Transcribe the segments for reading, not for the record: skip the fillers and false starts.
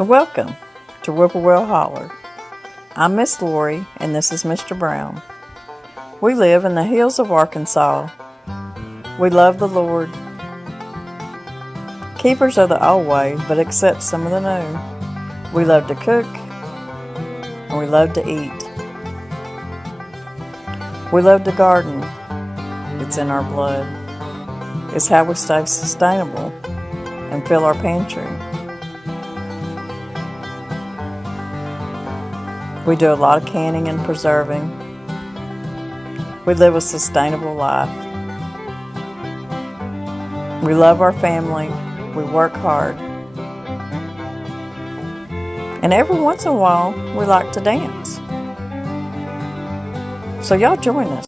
Welcome to Whippoorwill Holler. I'm Miss Lori and this is Mr. Brown. We live in the hills of Arkansas. We love the Lord. Keepers of the old way, but accept some of the new. We love to cook and we love to eat. We love to garden. It's in our blood. It's how we stay sustainable and fill our pantry. We do a lot of canning and preserving. We live a sustainable life. We love our family. We work hard. And every once in a while, we like to dance. So y'all join us.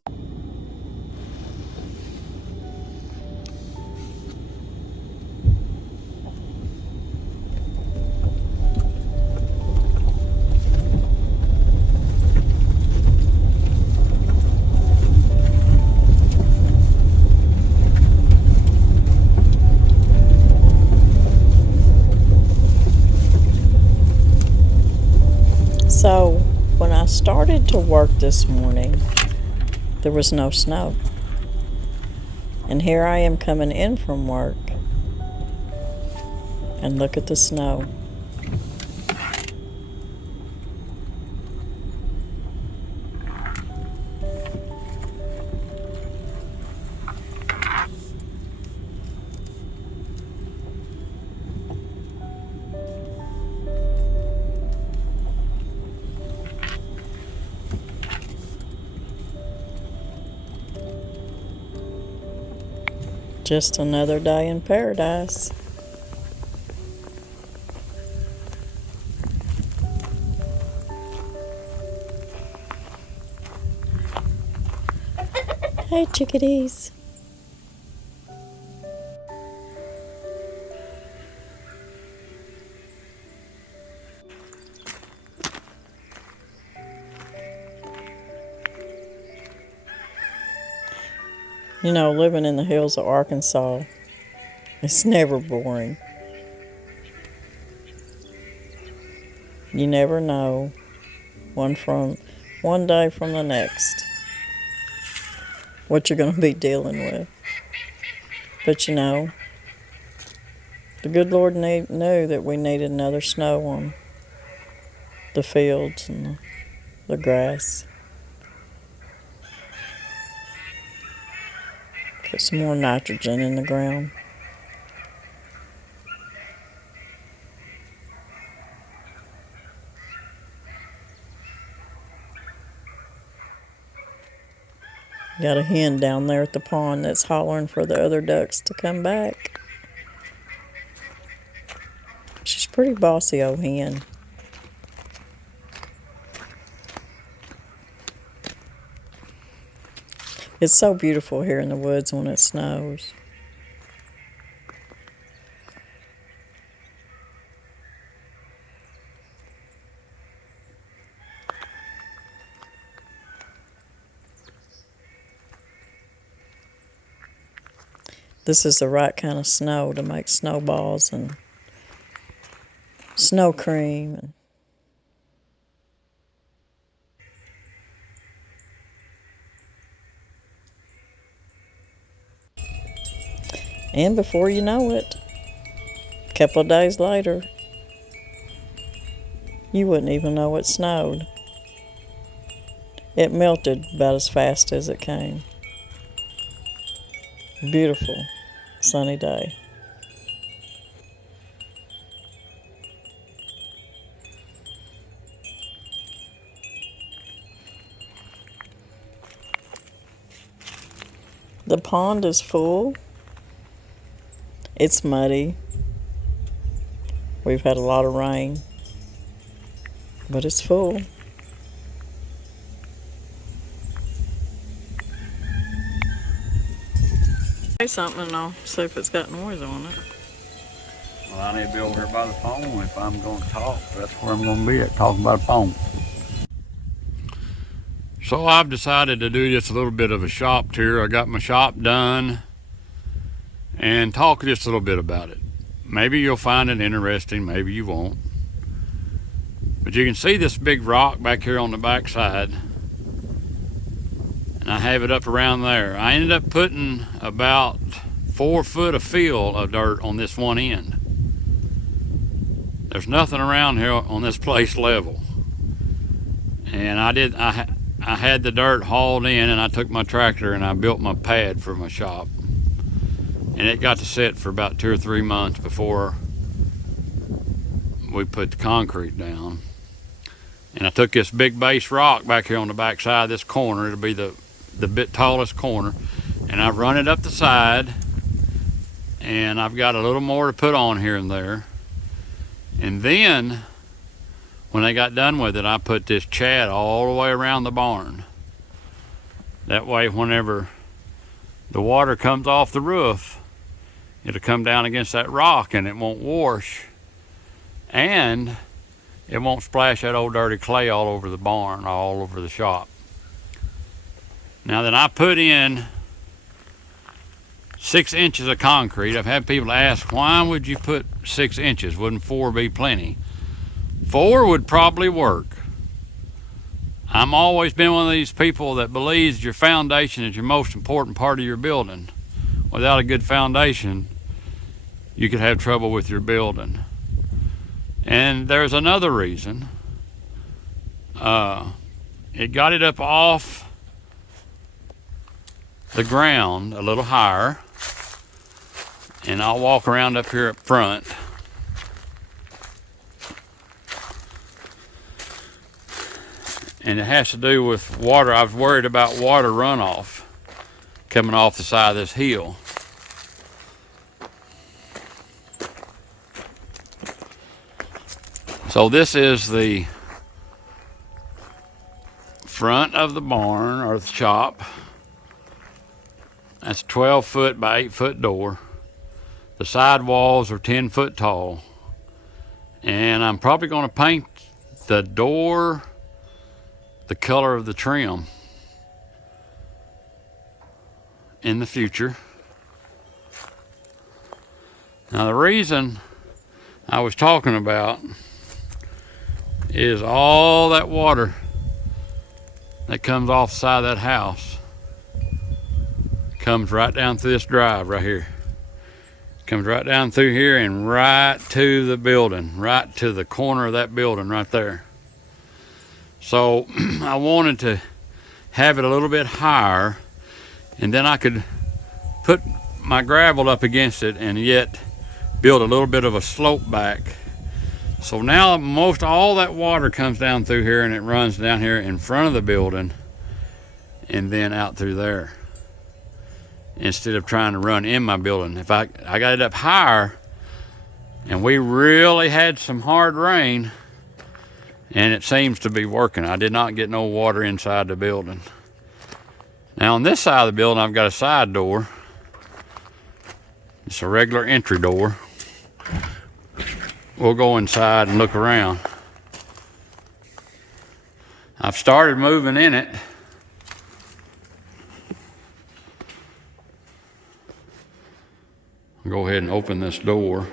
So, when I started to work this morning, there was no snow. And here I am coming in from work. And look at the snow. Just another day in paradise. Hey, chickadees. You know, living in the hills of Arkansas, it's never boring. You never know one day from the next what you're going to be dealing with. But you know, the good Lord knew that we needed another snow on the fields and the grass. Put some more nitrogen in the ground. Got a hen down there at the pond that's hollering for the other ducks to come back. She's a pretty bossy old hen. It's so beautiful here in the woods when it snows. This is the right kind of snow to make snowballs and snow cream. And before you know it, a couple of days later, you wouldn't even know it snowed. It melted about as fast as it came. Beautiful, sunny day. The pond is full. It's muddy. We've had a lot of rain, but it's full. Say something and I'll see if it's got noise on it. Well, I need to be over here by the phone if I'm going to talk. That's where I'm going to be at, talking by the phone. So I've decided to do just a little bit of a shop tour. I got my shop done and talk just a little bit about it. Maybe you'll find it interesting, maybe you won't. But you can see this big rock back here on the back side, and I have it up around there. I ended up putting about 4 foot of fill of dirt on this one end. There's nothing around here on this place level. And I had the dirt hauled in, and I took my tractor and I built my pad for my shop. And it got to sit for about 2 or 3 months before we put the concrete down. And I took this big base rock back here on the back side of this corner. It'll be the bit tallest corner. And I've run it up the side. And I've got a little more to put on here and there. And then, when I got done with it, I put this chat all the way around the barn. That way, whenever the water comes off the roof, it'll come down against that rock and it won't wash. And it won't splash that old dirty clay all over the barn, all over the shop. Now then, I put in 6 inches of concrete. I've had people ask, why would you put 6 inches? Wouldn't 4 be plenty? 4 would probably work. I'm always been one of these people that believes your foundation is your most important part of your building. Without a good foundation, you could have trouble with your building. And there's another reason. It got it up off the ground a little higher. And I'll walk around up here up front. And it has to do with water. I was worried about water runoff coming off the side of this hill. So this is the front of the barn, or the shop. That's a 12 foot by 8 foot door. The side walls are 10 foot tall. And I'm probably going to paint the door the color of the trim in the future. Now the reason I was talking about is all that water that comes off the side of that house comes right down through this drive right here. Comes right down through here and right to the building, right to the corner of that building right there. So I wanted to have it a little bit higher, and then I could put my gravel up against it and yet build a little bit of a slope back. So now most all that water comes down through here, and it runs down here in front of the building and then out through there, instead of trying to run in my building. If I got it up higher, and we really had some hard rain, and it seems to be working. I did not get no water inside the building. Now on this side of the building, I've got a side door. It's a regular entry door. We'll go inside and look around. I've started moving in it. I'll go ahead and open this door.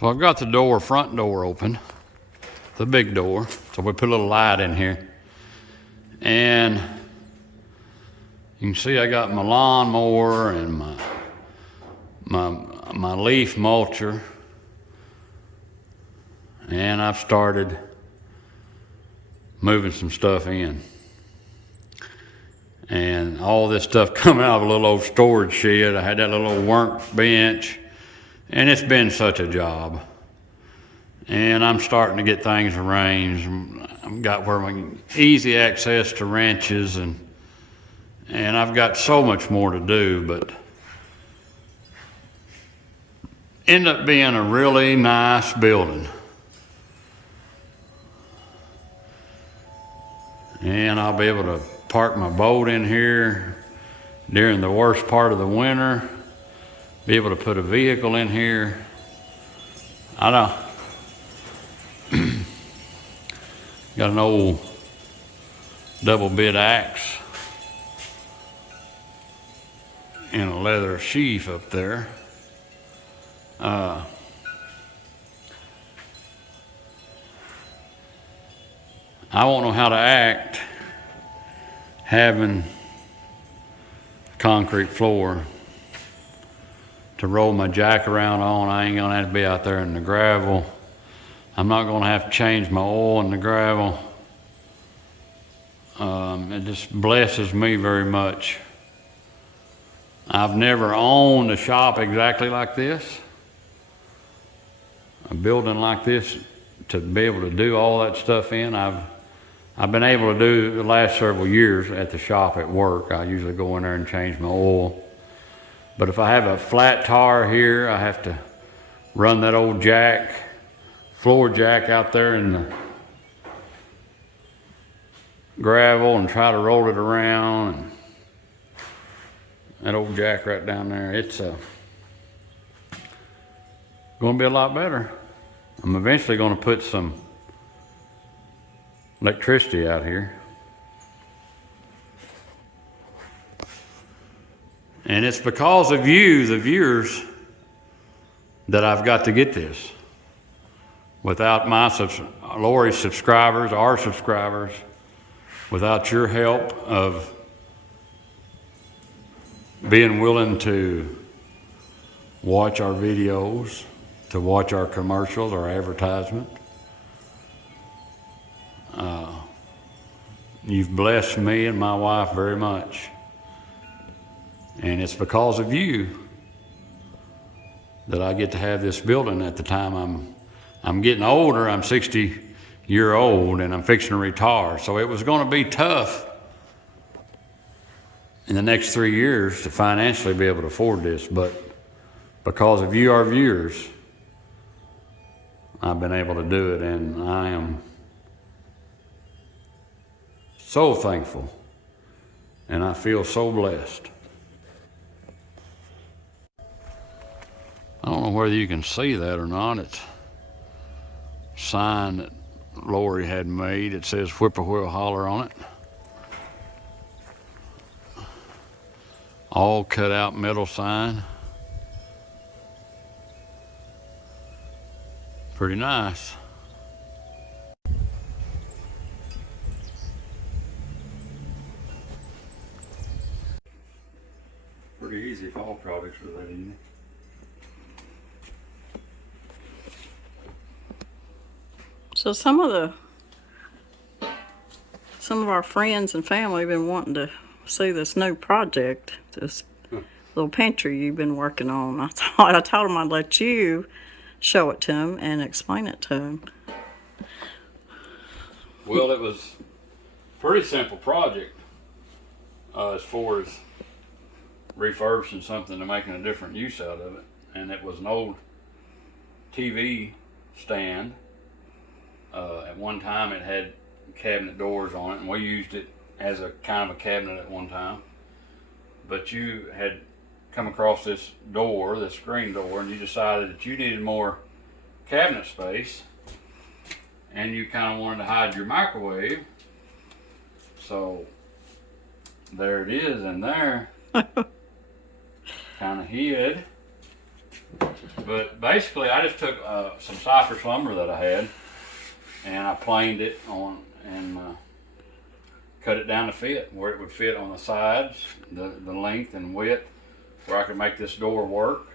So I've got the door, front door open, the big door. So we put a little light in here. And you can see I got my lawnmower and my leaf mulcher. And I've started moving some stuff in. And all this stuff coming out of a little old storage shed. I had that little old workbench, and it's been such a job. And I'm starting to get things arranged. I've got where my easy access to wrenches, and I've got so much more to do, but end up being a really nice building. And I'll be able to park my boat in here during the worst part of the winter. Be able to put a vehicle in here. I know. Got an old double bit axe and a leather sheath up there. I won't know how to act having concrete floor to roll my jack around on. I ain't gonna have to be out there in the gravel. I'm not gonna have to change my oil in the gravel. It just blesses me very much. I've never owned a shop exactly like this, a building like this, to be able to do all that stuff in. I've been able to do the last several years at the shop at work. I usually go in there and change my oil. But if I have a flat tire here, I have to run that old jack, floor jack out there in the gravel and try to roll it around. And that old jack right down there, it's going to be a lot better. I'm eventually going to put some electricity out here. And it's because of you, the viewers, that I've got to get this. Without my Lori's subscribers, our subscribers, without your help of being willing to watch our videos, to watch our commercials, our advertisement, you've blessed me and my wife very much. And it's because of you that I get to have this building at the time I'm getting older. I'm 60-year-old and I'm fixing to retire. So it was going to be tough in the next 3 years to financially be able to afford this. But because of you, our viewers, I've been able to do it. And I am so thankful. And I feel so blessed. I don't know whether you can see that or not. It's a sign that Lori had made. It says Whippoorwill Holler on it. All cut out metal sign. Pretty nice. Pretty easy fall projects for that, isn't it? So some of our friends and family have been wanting to see this new project, this little pantry you've been working on. I told them I'd let you show it to them and explain it to them. Well, it was a pretty simple project as far as refurbishing something and making a different use out of it. And it was an old TV stand. At one time it had cabinet doors on it, and we used it as a kind of a cabinet at one time. But you had come across this door, this screen door, and you decided that you needed more cabinet space, and you kind of wanted to hide your microwave. So there it is in there, kind of hid. But basically I just took some cypress lumber that I had, and I planed it on and cut it down to fit where it would fit on the sides, the length and width, where I could make this door work.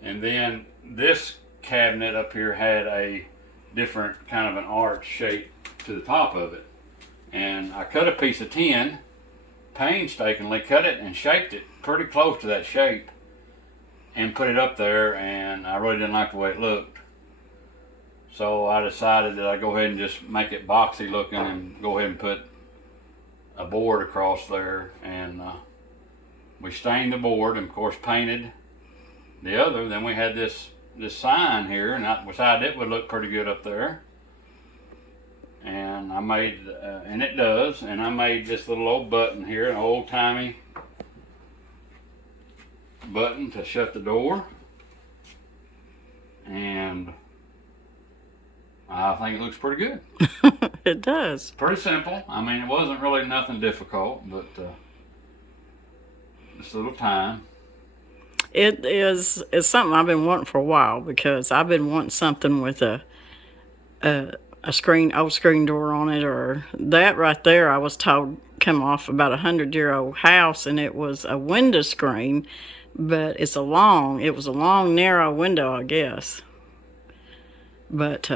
And then this cabinet up here had a different kind of an arch shape to the top of it. And I cut a piece of tin, painstakingly cut it and shaped it pretty close to that shape, and put it up there, and I really didn't like the way it looked. So I decided that I'd go ahead and just make it boxy looking and go ahead and put a board across there. And we stained the board and of course painted the other. Then we had this sign here, and beside it would look pretty good up there. And I made, and it does, and I made this little old button here, an old timey button to shut the door. And I think it looks pretty good. It does. Pretty simple. I mean, it wasn't really nothing difficult, but just a little time. It's something I've been wanting for a while, because I've been wanting something with a old screen door on it, or that right there I was told come off about a 100-year-old house, and it was a window screen, but it was a long narrow window, I guess. But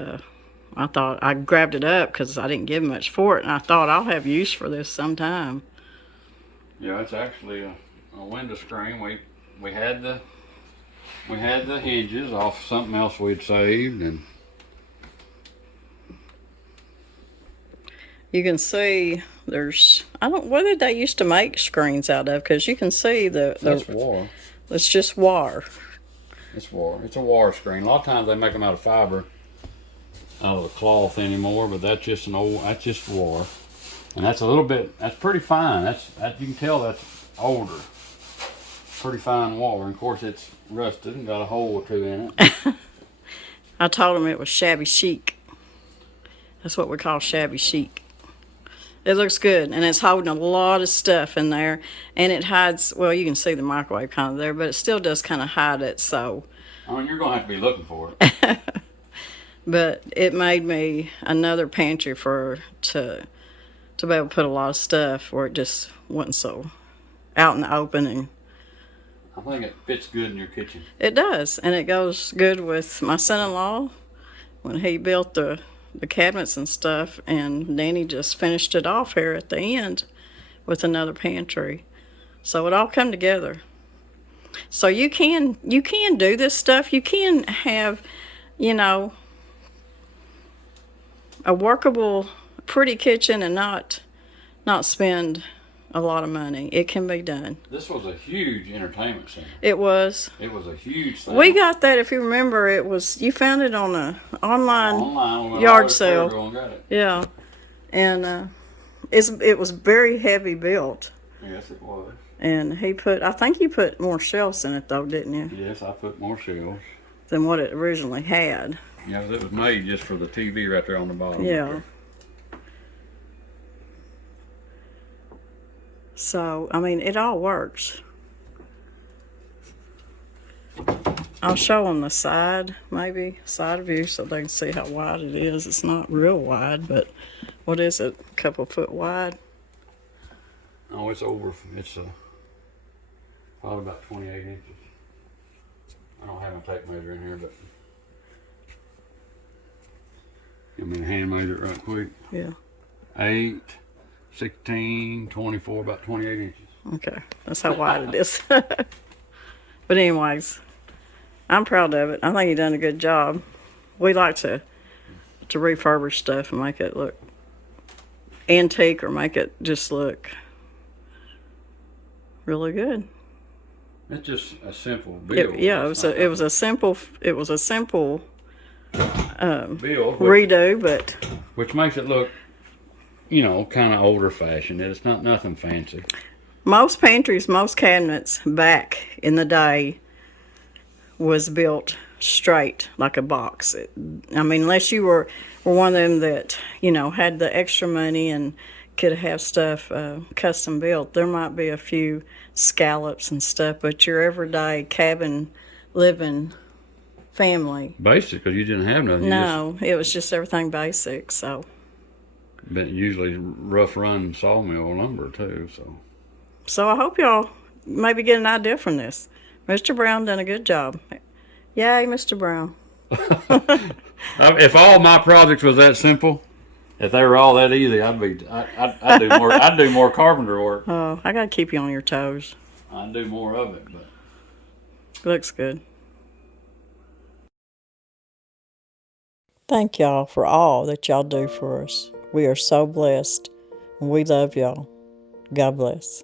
I thought I grabbed it up because I didn't give much for it, and I thought I'll have use for this sometime. Yeah, it's actually a window screen. We had the hinges off something else we'd saved, and you can see there's, what did they used to make screens out of? Because you can see that's war. It's just wire. It's war. It's a war screen. A lot of times they make them out of fiber, out of the cloth anymore, but that's just war. And that's that's pretty fine. You can tell that's older. Pretty fine war. And of course it's rusted and got a hole or two in it. I told him it was shabby chic. That's what we call shabby chic. It looks good, and it's holding a lot of stuff in there, and it hides, well, you can see the microwave kind of there, but it still does kind of hide it, so. I mean, you're going to have to be looking for it. But it made me another pantry to be able to put a lot of stuff where it just wasn't so out in the open. And I think it fits good in your kitchen. It does, and it goes good with my son-in-law when he built the cabinets and stuff, and Danny just finished it off here at the end with another pantry. So it all come together. So you can do this stuff. You can have, a workable, pretty kitchen and not spend a lot of money. It can be done. This was a huge entertainment center. It was. It was a huge thing. We got that, if you remember, you found it on a online yard sale. Got it. Yeah. And it was very heavy built. Yes, it was. And I think you put more shelves in it though, didn't you? Yes, I put more shelves than what it originally had. Yeah, it was made just for the TV right there on the bottom. Yeah. So, I mean, it all works. I'll show them the side view, so they can see how wide it is. It's not real wide, but what is it? A couple foot wide? Oh, it's probably about 28 inches. I don't have a tape measure in here, but give me a hand measure it right quick. Yeah. 8, 16, 24, about 28 inches. Okay, that's how wide it is. But anyways, I'm proud of it. I think he done a good job. We like to refurbish stuff and make it look antique, or make it just look really good. It's just a simple build. It was a simple build, redo, but which makes it look, kind of older fashioned. It's not nothing fancy. Most pantries, most cabinets back in the day was built straight like a box. Unless you were one of them that had the extra money and could have stuff custom built, there might be a few scallops and stuff, but your everyday cabin living family, basically, you didn't have nothing. No, it was just everything basic. So, but usually rough run sawmill lumber too. So I hope y'all maybe get an idea from this. Mr. Brown done a good job. Yay, Mr. Brown. If all my projects was that simple, if they were all that easy, I'd do more. I'd do more carpenter work. Oh, I gotta keep you on your toes. I'd do more of it, but looks good. Thank y'all for all that y'all do for us. We are so blessed. We love y'all. God bless.